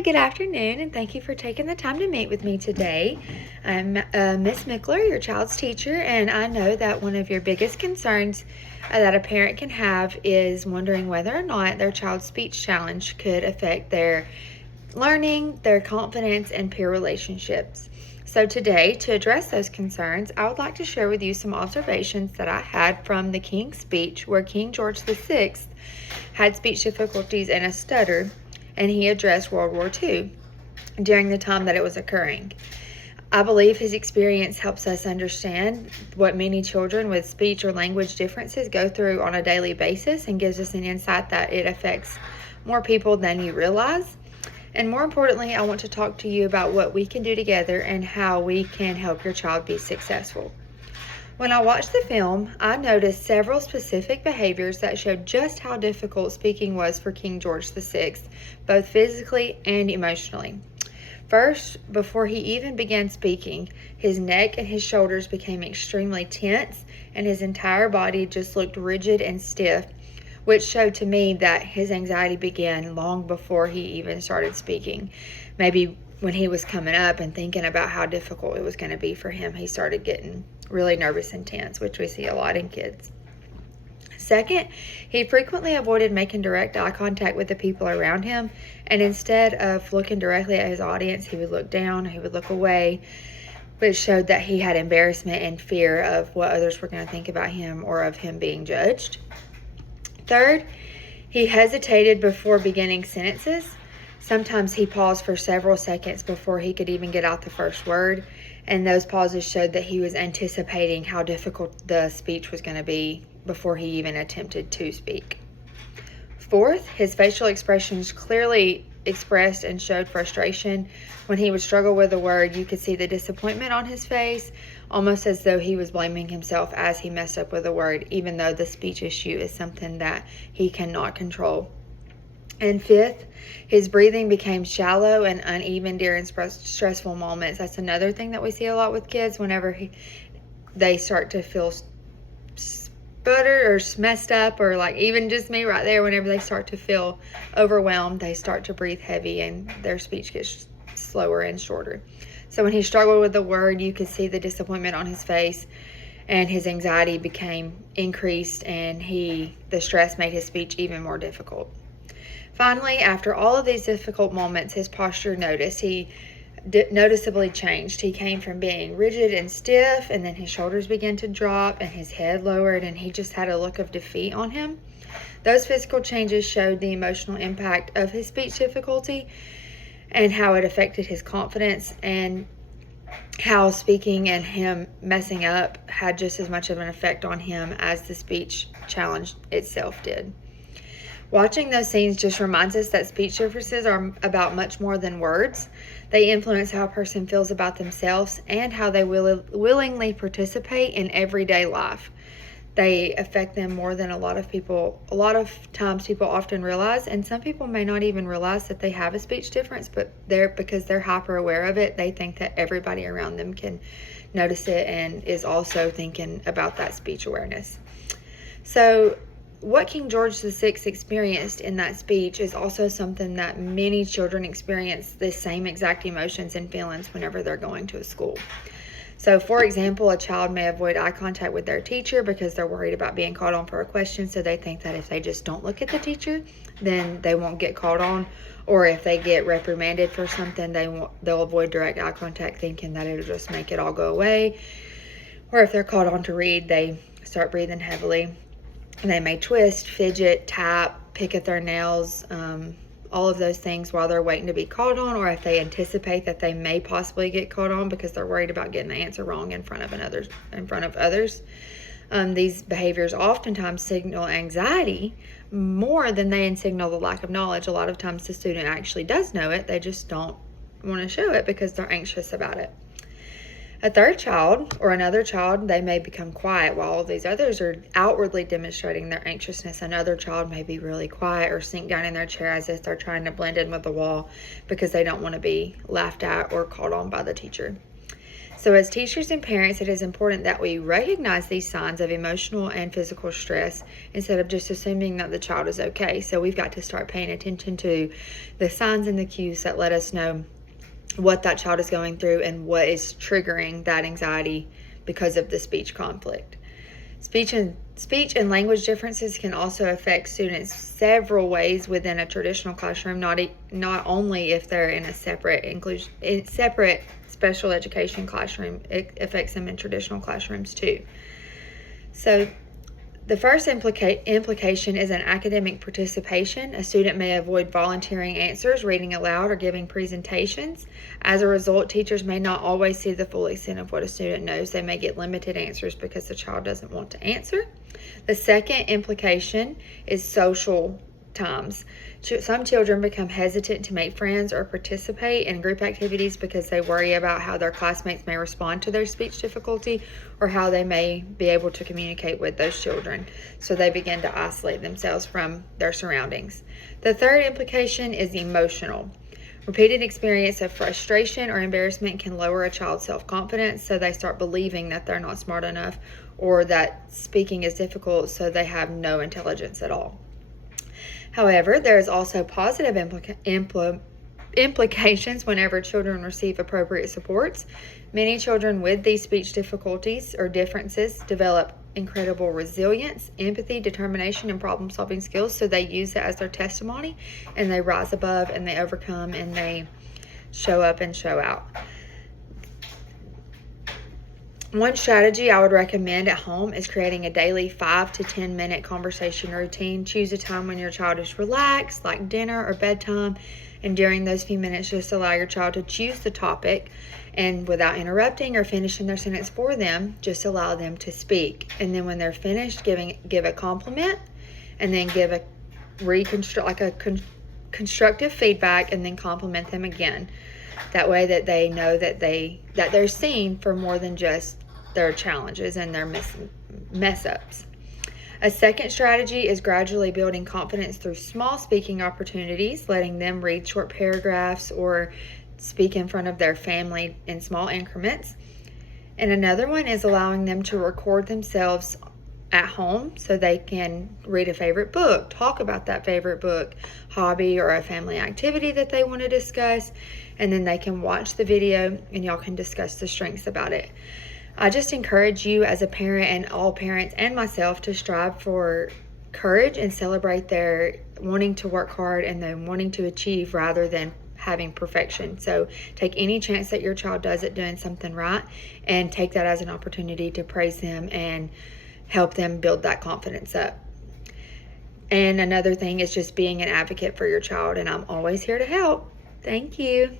Hi, good afternoon, and thank you for taking the time to meet with me today. I'm Miss Mickler, your child's teacher, and I know that one of your biggest concerns that a parent can have is wondering whether or not their child's speech challenge could affect their learning, their confidence, and peer relationships. So today, to address those concerns, I would like to share with you some observations that I had from the King's Speech, where King George VI had speech difficulties and a stutter, and he addressed World War II during the time that it was occurring. I believe his experience helps us understand what many children with speech or language differences go through on a daily basis and gives us an insight that it affects more people than you realize. And more importantly, I want to talk to you about what we can do together and how we can help your child be successful. When I watched the film, I noticed several specific behaviors that showed just how difficult speaking was for King George VI, both physically and emotionally. First, before he even began speaking, his neck and his shoulders became extremely tense, and his entire body just looked rigid and stiff, which showed to me that his anxiety began long before he even started speaking. Maybe when he was coming up and thinking about how difficult it was going to be for him, he started getting really nervous and tense, which we see a lot in kids. Second, he frequently avoided making direct eye contact with the people around him, and instead of looking directly at his audience, he would look down, he would look away, which showed that he had embarrassment and fear of what others were going to think about him or of him being judged. Third, he hesitated before beginning sentences. Sometimes he paused for several seconds before he could even get out the first word, and those pauses showed that he was anticipating how difficult the speech was going to be before he even attempted to speak. Fourth, his facial expressions clearly expressed and showed frustration. When he would struggle with a word, you could see the disappointment on his face, almost as though he was blaming himself as he messed up with a word, even though the speech issue is something that he cannot control. And fifth, his breathing became shallow and uneven during stressful moments. That's another thing that we see a lot with kids whenever they start to feel sputtered or messed up, or like even just me right there, whenever they start to feel overwhelmed, they start to breathe heavy and their speech gets slower and shorter. So when he struggled with the word, you could see the disappointment on his face, and his anxiety became increased, and the stress made his speech even more difficult. Finally, after all of these difficult moments, his posture noticeably changed. He came from being rigid and stiff, and then his shoulders began to drop and his head lowered, and he just had a look of defeat on him. Those physical changes showed the emotional impact of his speech difficulty and how it affected his confidence, and how speaking and him messing up had just as much of an effect on him as the speech challenge itself did. Watching those scenes just reminds us that speech differences are about much more than words. They influence how a person feels about themselves and how they willingly participate in everyday life. They affect them more than a lot of times people often realize, and some people may not even realize that they have a speech difference, but because they're hyper aware of it, they think that everybody around them can notice it and is also thinking about that speech awareness. So what King George VI experienced in that speech is also something that many children experience, the same exact emotions and feelings whenever they're going to a school. So, for example, a child may avoid eye contact with their teacher because they're worried about being called on for a question, so they think that if they just don't look at the teacher, then they won't get called on. Or if they get reprimanded for something, they'll avoid direct eye contact, thinking that it'll just make it all go away. Or if they're called on to read, they start breathing heavily. And they may twist, fidget, tap, pick at their nails, all of those things while they're waiting to be called on, or if they anticipate that they may possibly get called on because they're worried about getting the answer wrong in front of others. These behaviors oftentimes signal anxiety more than they signal the lack of knowledge. A lot of times the student actually does know it, they just don't want to show it because they're anxious about it. A third child or another child, they may become quiet while all these others are outwardly demonstrating their anxiousness. Another child may be really quiet or sink down in their chair as if they're trying to blend in with the wall because they don't want to be laughed at or called on by the teacher. So as teachers and parents, it is important that we recognize these signs of emotional and physical stress instead of just assuming that the child is okay. So we've got to start paying attention to the signs and the cues that let us know what that child is going through and what is triggering that anxiety because of the speech conflict. Speech and language differences can also affect students several ways within a traditional classroom, not only if they're in a separate special education classroom, it affects them in traditional classrooms too. So the first implication is an academic participation. A student may avoid volunteering answers, reading aloud, or giving presentations. As a result, teachers may not always see the full extent of what a student knows. They may get limited answers because the child doesn't want to answer. The second implication is social times. Some children become hesitant to make friends or participate in group activities because they worry about how their classmates may respond to their speech difficulty or how they may be able to communicate with those children. So they begin to isolate themselves from their surroundings. The third implication is emotional. Repeated experience of frustration or embarrassment can lower a child's self-confidence, so they start believing that they're not smart enough or that speaking is difficult, so they have no intelligence at all. However, there is also positive implications whenever children receive appropriate supports. Many children with these speech difficulties or differences develop incredible resilience, empathy, determination, and problem-solving skills, so they use it as their testimony, and they rise above, and they overcome, and they show up and show out. One strategy I would recommend at home is creating a daily 5 to 10 minute conversation routine. Choose a time when your child is relaxed, like dinner or bedtime, and during those few minutes, just allow your child to choose the topic, and without interrupting or finishing their sentence for them, just allow them to speak. And then when they're finished, give a compliment, and then give a constructive feedback, and then compliment them again. That way that they know that they're seen for more than just their challenges and their mess ups. A second strategy is gradually building confidence through small speaking opportunities, letting them read short paragraphs or speak in front of their family in small increments. And another one is allowing them to record themselves at home so they can read a favorite book, talk about that favorite book, hobby, or a family activity that they want to discuss, and then they can watch the video and y'all can discuss the strengths about it. I just encourage you as a parent and all parents and myself to strive for courage and celebrate their wanting to work hard and then wanting to achieve rather than having perfection. So take any chance that your child does it doing something right and take that as an opportunity to praise them and help them build that confidence up. And another thing is just being an advocate for your child, and I'm always here to help. Thank you.